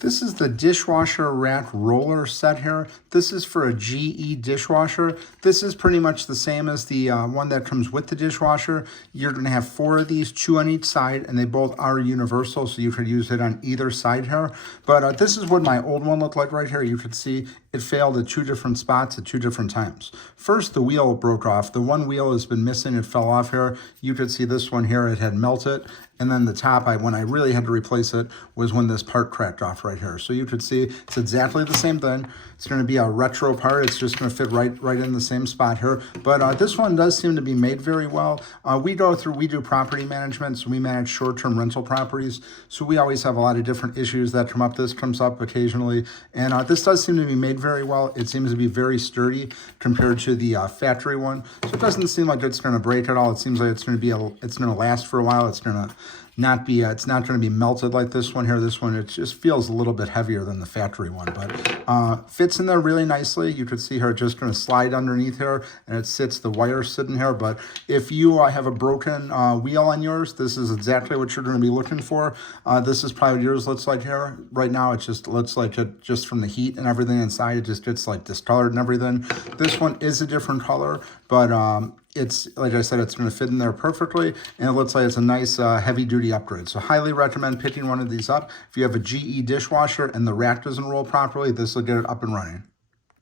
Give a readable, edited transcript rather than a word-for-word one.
This is the dishwasher rack roller set here. This is for a GE dishwasher. This is pretty much the same as the one that comes with the dishwasher. You're going to have 4 of these, 2 on each side, and they both are universal, so you could use it on either side here. But this is what my old one looked like right here. You could see it failed at 2 different spots at 2 different times. First, the wheel broke off. The one wheel has been missing. It fell off here. You could see this one here. It had melted. And then the top, when I really had to replace it, was when this part cracked off right here. So you could see it's exactly the same thing. It's going to be a retro part. It's just going to fit right in the same spot here. But this one does seem to be made very well. We do property management, so we manage short-term rental properties. So we always have a lot of different issues that come up. This comes up occasionally. And this does seem to be made very well. It seems to be very sturdy compared to the factory one. So it doesn't seem like it's going to break at all. It seems like it's going to last for a while. It's going to not be it's not going to be melted like this one here. This one, it just feels a little bit heavier than the factory one, but fits in there really nicely. You could see her just going to slide underneath here, and it sits, the wire sitting here. But if you have a broken wheel on yours, this is exactly what you're going to be looking for. This is probably what yours looks like here. Right now, it just looks like it, just from the heat and everything inside, it just gets like discolored and everything. This one is a different color, but it's, like I said, it's going to fit in there perfectly, and it looks like it's a nice heavy-duty upgrade. So highly recommend picking one of these up. If you have a GE dishwasher and the rack doesn't roll properly, this will get it up and running.